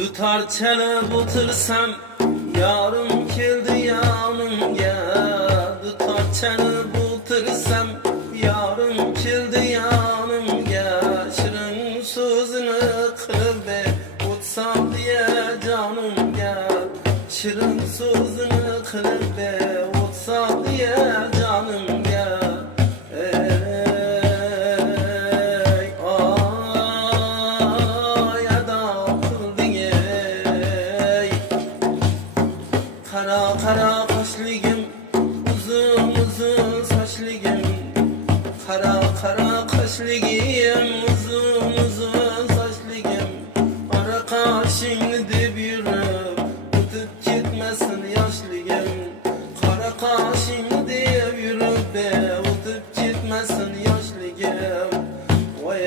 Dutar çalıp otursam yarım keldi yanımga. Dutar çalıp otursam yarım keldi yanımga. Shirin so'zini qilib o'tsam diye canımga. Shirin so'zini qilib o'tsam diye canımga. Kara kara kaşligim, uzun uzun saçligim. Kara kara kaşligim, uzun uzun saçligim. Ara karşını deb yürüp, o'tib ketmesin yaşligim. Kara karşını deb yürüp, o'tib ketmesin yaşligim. Vay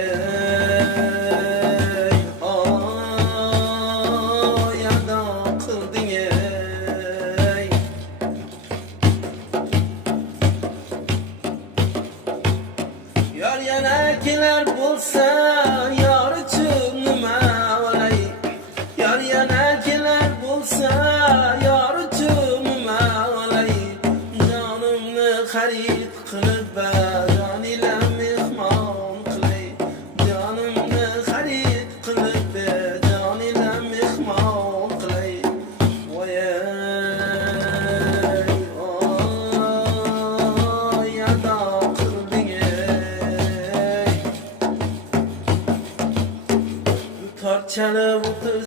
yar yana kelar bo'lsa yor uchun nima olay. Yar yana kelar bo'lsa yor uchun nima olay. Jonimni xarid qilib jon ila mehmon qilay. Jonimni xarid qilib jon ila mehmon qilay. Voy yada qilding Dutar çalıp otur